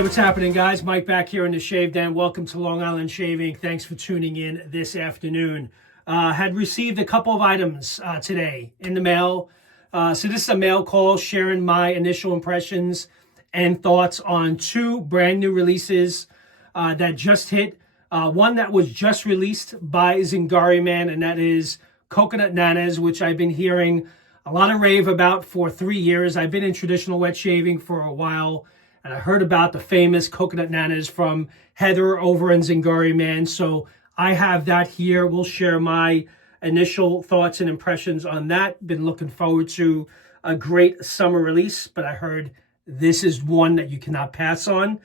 Hey, what's happening, guys? Mike back here in the Shave Den. Welcome to Long Island Shaving. Thanks for tuning in this afternoon. Had received a couple of items today in the mail. So this is a mail call sharing my initial impressions and thoughts on two brand new releases that just hit. One that was just released by Zingari, man, and that is Coconut Nanas, which I've been hearing a lot of rave about for 3 years. I've been in traditional wet shaving for a while, and I heard about the famous Coconut Nanas from Heather over in Zingari, man. So I have that here. We'll share my initial thoughts and impressions on that. Been looking forward to a great summer release, but I heard this is one that you cannot pass on.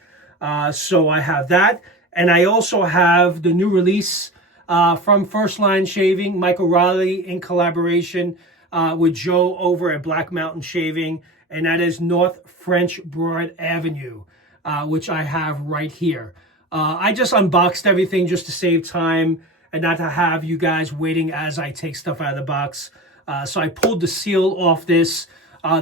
So I have that. And I also have the new release from First Line Shaving, Michael Riley in collaboration with Joe over at Black Mountain Shaving, and that is North French Broad Avenue, which I have right here. I just unboxed everything just to save time and not to have you guys waiting as I take stuff out of the box. So I pulled the seal off this.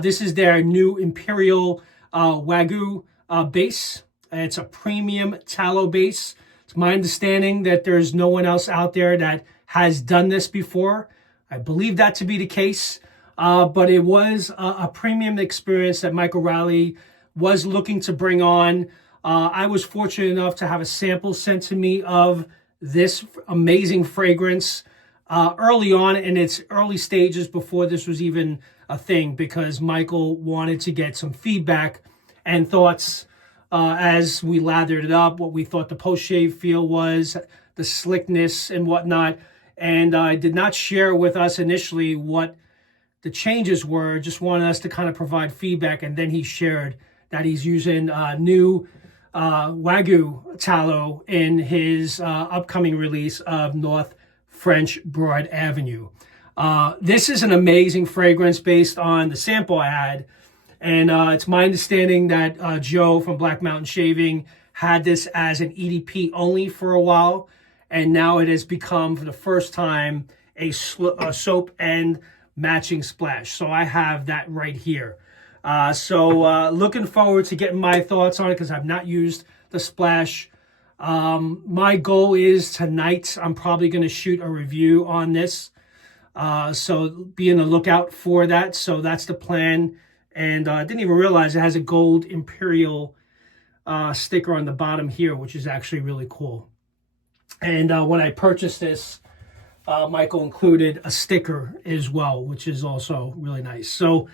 This is their new Imperial Wagyu base. It's a premium tallow base. It's my understanding that there's no one else out there that has done this before. I believe that to be the case. But it was a premium experience that Michael Riley was looking to bring on. I was fortunate enough to have a sample sent to me of this amazing fragrance early on in its early stages before this was even a thing, because Michael wanted to get some feedback and thoughts as we lathered it up, what we thought the post-shave feel was, the slickness and whatnot. And I did not share with us initially what the changes were, just wanted us to kind of provide feedback. And then he shared that he's using new Wagyu tallow in his upcoming release of North French Broad Avenue. This is an amazing fragrance based on the sample I had. And it's my understanding that Joe from Black Mountain Shaving had this as an EDP only for a while. And now it has become, for the first time, a soap and matching splash. So I have that right here. So looking forward to getting my thoughts on it, because I've not used the splash. My goal is tonight, I'm probably going to shoot a review on this. So be on the lookout for that. So that's the plan. And I didn't even realize it has a gold Imperial sticker on the bottom here, which is actually really cool. And when I purchased this, Michael included a sticker as well, which is also really nice. So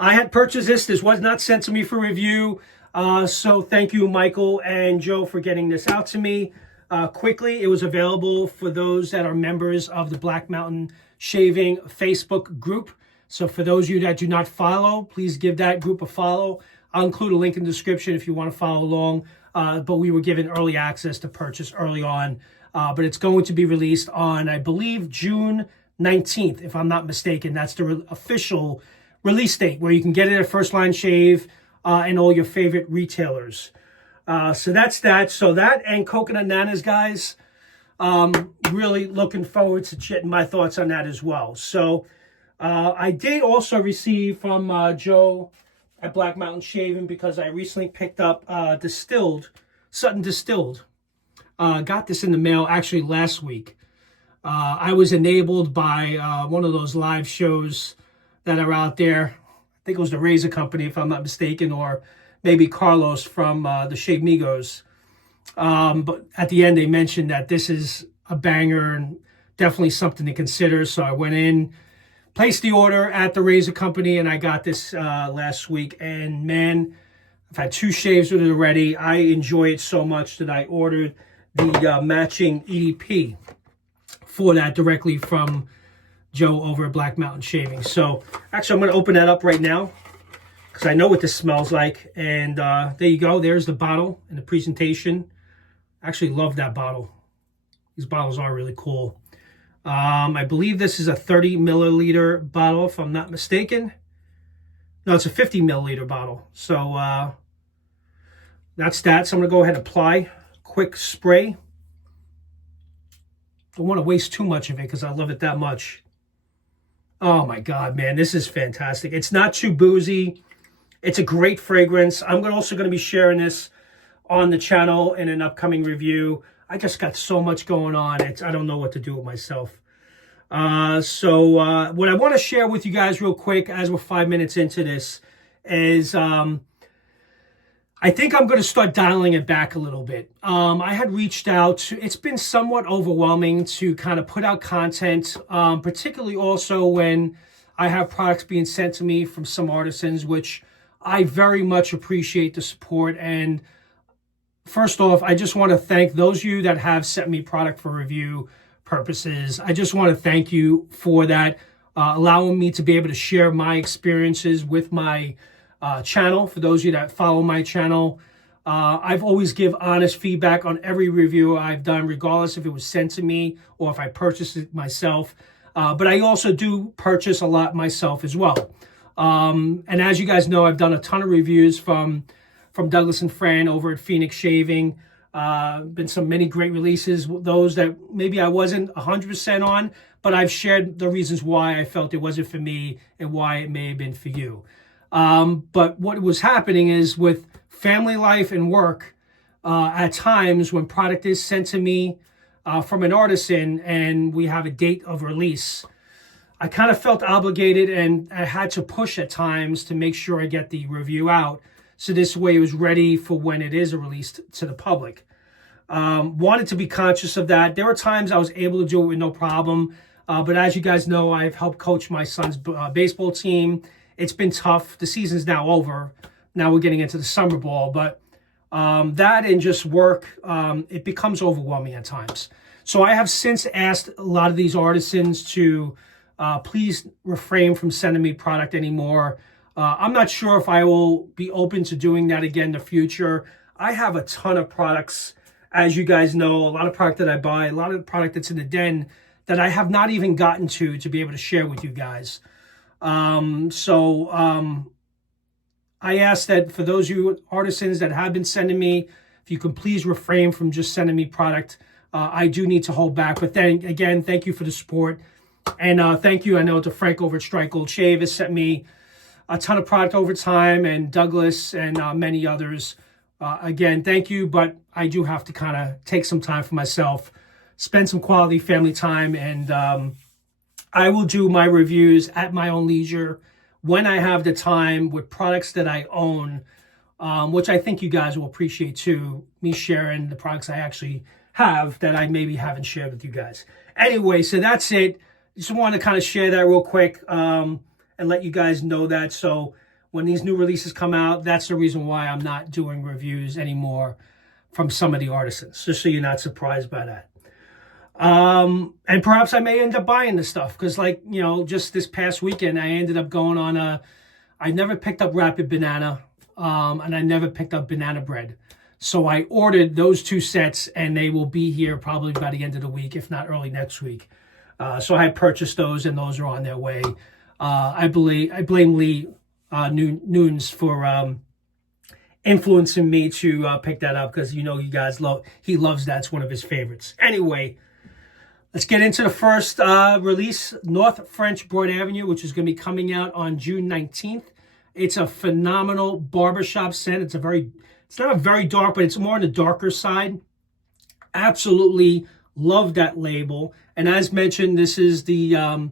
I had purchased this. This was not sent to me for review. So thank you, Michael and Joe, for getting this out to me quickly. It was available for those that are members of the Black Mountain Shaving Facebook group. So for those of you that do not follow, please give that group a follow. I'll include a link in the description if you want to follow along. But we were given early access to purchase early on. But it's going to be released on, I believe, June 19th, if I'm not mistaken. That's the official release date where you can get it at First Line Shave and all your favorite retailers. So that's that. So that and Coconut Nanas, guys. Really looking forward to getting my thoughts on that as well. So I did also receive from Joe at Black Mountain Shaving, because I recently picked up Distilled Sutton Distilled. Got this in the mail actually last week. I was enabled by one of those live shows that are out there. I think it was the Razor Company, if I'm not mistaken, or maybe Carlos from the Shave Migos. But at the end, they mentioned that this is a banger and definitely something to consider. So I went in, placed the order at the Razor Company, and I got this last week. And man, I've had 2 shaves with it already. I enjoy it so much that I ordered the matching EDP for that directly from Joe over at Black Mountain Shaving. So actually, I'm going to open that up right now, because I know what this smells like. And there you go. There's the bottle and the presentation. I actually love that bottle. These bottles are really cool. I believe this is a 30 milliliter bottle, if I'm not mistaken. No, it's a 50 milliliter bottle. So that's that. So I'm going to go ahead and apply quick spray. Don't want to waste too much of it because I love it that much. Oh my God, man, this is fantastic. It's not too boozy. It's a great fragrance. I'm also going to be sharing this on the channel in an upcoming review. I just got so much going on. I don't know what to do with myself. So what I want to share with you guys real quick as we're 5 minutes into this is I think I'm going to start dialing it back a little bit. I had reached out to, it's been somewhat overwhelming to kind of put out content, particularly also when I have products being sent to me from some artisans, which I very much appreciate the support. And first off, I just want to thank those of you that have sent me product for review purposes. I just want to thank you for that, allowing me to be able to share my experiences with my channel. For those of you that follow my channel, I've always give honest feedback on every review I've done, regardless if it was sent to me or if I purchased it myself. But I also do purchase a lot myself as well. And as you guys know, I've done a ton of reviews from Douglas and Fran over at Phoenix Shaving. Been many great releases, those that maybe I wasn't 100% on, but I've shared the reasons why I felt it wasn't for me and why it may have been for you. But what was happening is with family life and work, at times when product is sent to me from an artisan and we have a date of release, I kind of felt obligated and I had to push at times to make sure I get the review out. So this way it was ready for when it is released to the public. Wanted to be conscious of that. There were times I was able to do it with no problem. But as you guys know, I've helped coach my son's baseball team. It's been tough. The season's now over. Now we're getting into the summer ball. But that and just work, it becomes overwhelming at times. So I have since asked a lot of these artisans to please refrain from sending me product anymore. I'm not sure if I will be open to doing that again in the future. I have a ton of products, as you guys know, a lot of product that I buy, a lot of product that's in the den that I have not even gotten to be able to share with you guys. I ask that for those of you artisans that have been sending me, if you can please refrain from just sending me product. I do need to hold back. But then again, thank you for the support. And thank you. I know to Frank over at Strike Gold Shave has sent me a ton of product over time, and Douglas and many others. Again, thank you. But I do have to kind of take some time for myself, spend some quality family time, and I will do my reviews at my own leisure when I have the time with products that I own, which I think you guys will appreciate too, me sharing the products I actually have that I maybe haven't shared with you guys. Anyway, so that's it. Just want to kind of share that real quick and let you guys know that. So when these new releases come out, that's the reason why I'm not doing reviews anymore from some of the artisans, just so you're not surprised by that. And perhaps I may end up buying this stuff because, like, you know, just this past weekend, I ended up going on I never picked up Rapid Banana, and I never picked up banana bread. So I ordered those two sets and they will be here probably by the end of the week, if not early next week. So I purchased those and those are on their way. I blame Lee Nunes for influencing me to pick that up because, you know, you guys he loves that. It's one of his favorites. Anyway, let's get into the first release, North French Broad Avenue, which is going to be coming out on June 19th. It's a phenomenal barbershop scent. It's not a very dark, but it's more on the darker side. Absolutely love that label. And as mentioned, this is the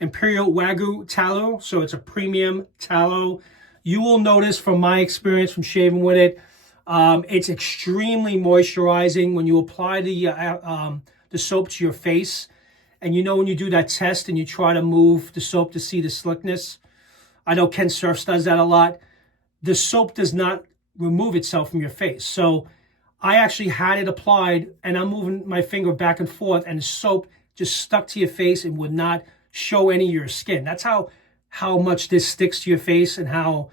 Imperial Wagyu tallow. So it's a premium tallow. You will notice from my experience from shaving with it, it's extremely moisturizing when you apply the soap to your face. And you know when you do that test and you try to move the soap to see the slickness, I know Ken Surfs does that a lot. The soap does not remove itself from your face. So I actually had it applied and I'm moving my finger back and forth and the soap just stuck to your face and would not show any of your skin. That's how much this sticks to your face and how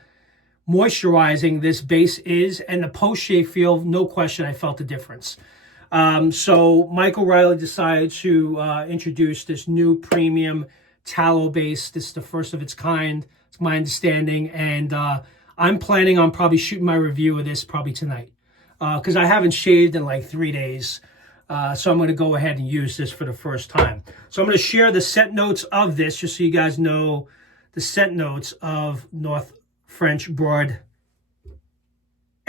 moisturizing this base is. And the post-shave feel, no question, I felt the difference. So Michael Riley decided to introduce this new premium tallow base. This is the first of its kind. It's my understanding. And I'm planning on probably shooting my review of this probably tonight because I haven't shaved in like 3 days. So I'm going to go ahead and use this for the first time. So I'm going to share the scent notes of this just so you guys know the scent notes of North French Broad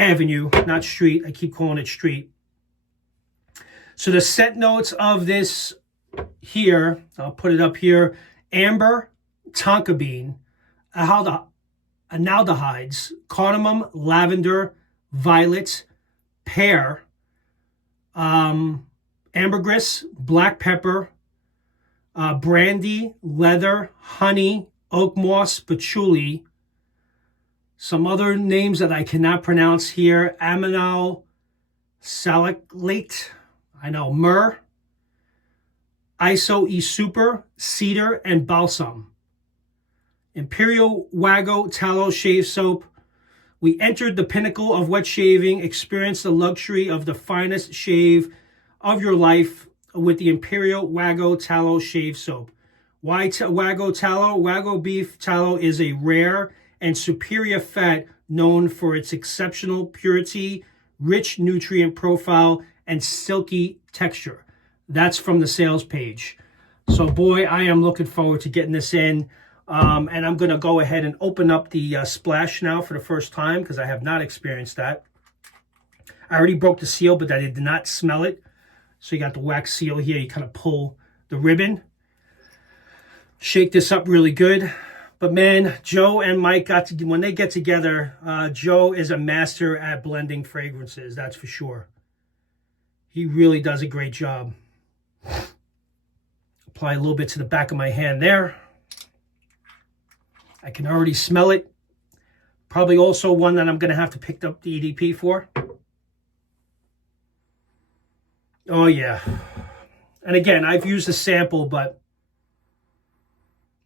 Avenue, not street. I keep calling it street. So the scent notes of this here, I'll put it up here: amber, tonka bean, analdehydes, cardamom, lavender, violet, pear, ambergris, black pepper, brandy, leather, honey, oak moss, patchouli. Some other names that I cannot pronounce here: aminal salicylate, I know, myrrh, iso-e-super, cedar, and balsam. Imperial Wago Tallow Shave Soap. We entered the pinnacle of wet shaving, experienced the luxury of the finest shave of your life with the Imperial Wago Tallow Shave Soap. Why Wago tallow? Wago beef tallow is a rare and superior fat known for its exceptional purity, rich nutrient profile, and silky texture. That's from the sales page. So boy, I am looking forward to getting this in. And I'm going to go ahead and open up the splash now for the first time, because I have not experienced that. I already broke the seal, but I did not smell it. So you got the wax seal here. You kind of pull the ribbon. Shake this up really good. But man, Joe and Mike when they get together, Joe is a master at blending fragrances, that's for sure. He really does a great job. Apply a little bit to the back of my hand there. I can already smell it. Probably also one that I'm going to have to pick up the EDP for. Oh, yeah. And again, I've used a sample, but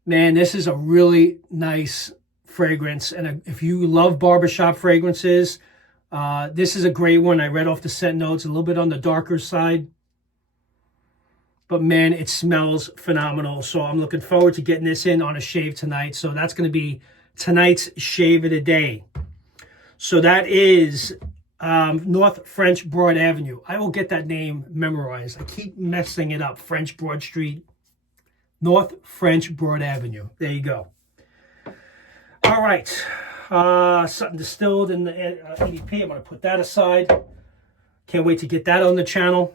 man, this is a really nice fragrance. And if you love barbershop fragrances, this is a great one. I read off the scent notes, a little bit on the darker side. But man, it smells phenomenal. So I'm looking forward to getting this in on a shave tonight. So that's going to be tonight's shave of the day. So that is North French Broad Avenue. I will get that name memorized. I keep messing it up. French Broad Street. North French Broad Avenue. There you go. All right. Sutton Distilled in the EDP. I'm going to put that aside. Can't wait to get that on the channel.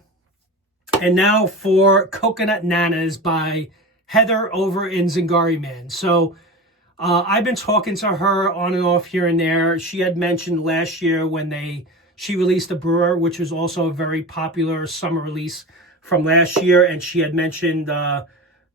And now for Coconut Nanas by Heather over in Zingari, man. So I've been talking to her on and off here and there. She had mentioned last year when she released a brewer, which was also a very popular summer release from last year. And she had mentioned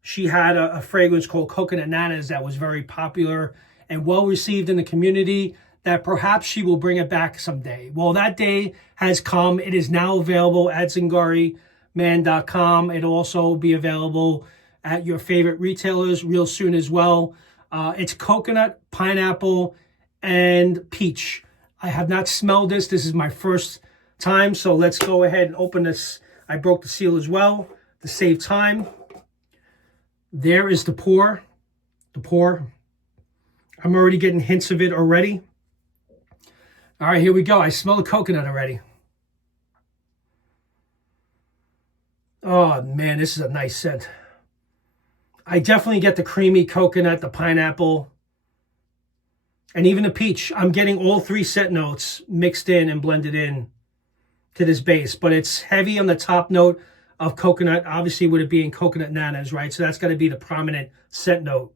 she had a fragrance called Coconut Nanas that was very popular and well received in the community, that perhaps she will bring it back someday. Well, that day has come. It is now available at ZingariMan.com. It'll also be available at your favorite retailers real soon as well. It's coconut, pineapple, and peach. I have not smelled this. This is my first time, so let's go ahead and open this. I broke the seal as well to save time. There is the pour. The pour. I'm already getting hints of it already. All right, here we go. I smell the coconut already. Oh, man, this is a nice scent. I definitely get the creamy coconut, the pineapple, and even the peach. I'm getting all three scent notes mixed in and blended in to this base. But it's heavy on the top note of coconut, obviously with it being Coconut Nanas, right? So that's got to be the prominent scent note.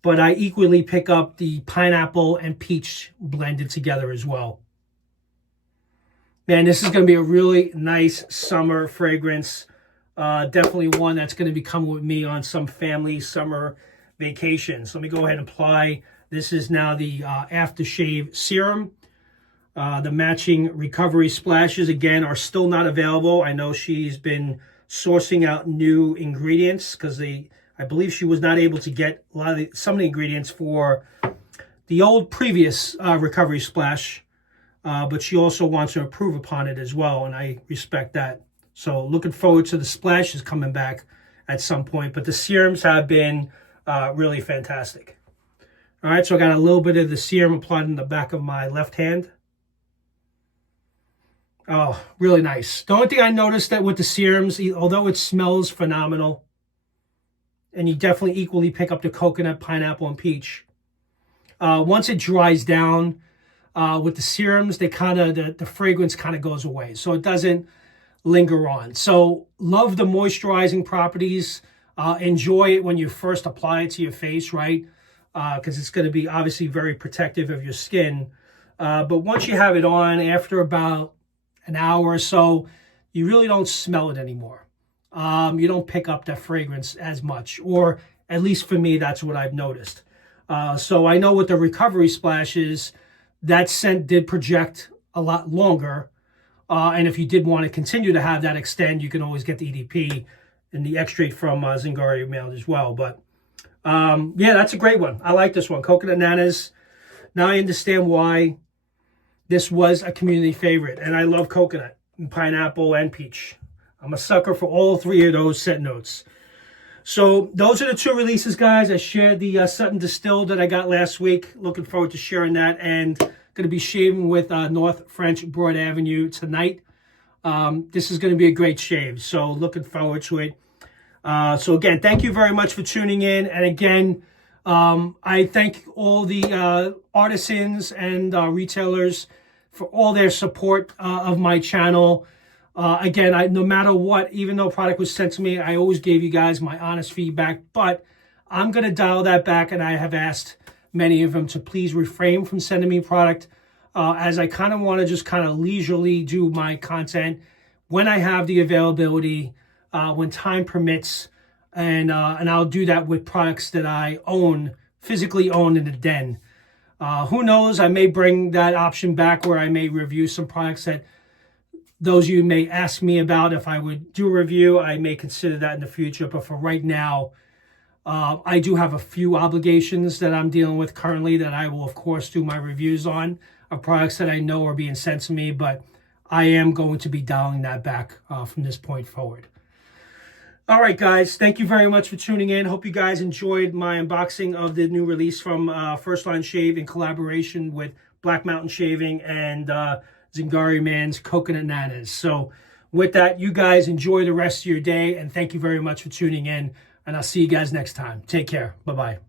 But I equally pick up the pineapple and peach blended together as well. Man, this is going to be a really nice summer fragrance. Definitely one that's going to be coming with me on some family summer vacations. Let me go ahead and apply. This is now the aftershave serum. The matching recovery splashes, again, are still not available. I know she's been sourcing out new ingredients because I believe she was not able to get some of the ingredients for the old previous recovery splash. But she also wants to improve upon it as well, and I respect that. So looking forward to the splashes coming back at some point. But the serums have been really fantastic. All right, so I got a little bit of the serum applied in the back of my left hand. Oh, really nice. The only thing I noticed that with the serums, although it smells phenomenal, and you definitely equally pick up the coconut, pineapple, and peach, once it dries down, with the serums, they kind of the fragrance kind of goes away, so it doesn't linger on. So love the moisturizing properties. Enjoy it when you first apply it to your face, right? Because it's going to be obviously very protective of your skin. But once you have it on, after about an hour or so, you really don't smell it anymore. You don't pick up that fragrance as much, or at least for me, that's what I've noticed. So I know with the recovery splashes, that scent did project a lot longer. And if you did want to continue to have that extend, you can always get the EDP and the extract from Zingari male as well. But yeah, that's a great one. I like this one, Coconut Nanas. Now I understand why this was a community favorite. And I love coconut, and pineapple, and peach. I'm a sucker for all three of those scent notes. So those are the two releases, guys. I shared the Sutton Distilled that I got last week. Looking forward to sharing that. And going to be shaving with North French Broad Avenue tonight. This is going to be a great shave. So looking forward to it. So again, thank you very much for tuning in. And again, I thank all the artisans and retailers for all their support of my channel. Again, no matter what, even though product was sent to me, I always gave you guys my honest feedback, but I'm going to dial that back, and I have asked many of them to please refrain from sending me product, as I kind of want to just kind of leisurely do my content when I have the availability, when time permits, and I'll do that with products that I own, physically own in the den. Who knows, I may bring that option back where I may review some products that those of you may ask me about. If I would do a review, I may consider that in the future. But for right now, I do have a few obligations that I'm dealing with currently that I will, of course, do my reviews on of products that I know are being sent to me. But I am going to be dialing that back from this point forward. All right, guys. Thank you very much for tuning in. Hope you guys enjoyed my unboxing of the new release from First Line Shave in collaboration with Black Mountain Shaving and Zingari Man's Coconut Nanas. So with that, you guys enjoy the rest of your day, and thank you very much for tuning in, and I'll see you guys next time. Take care. Bye-bye.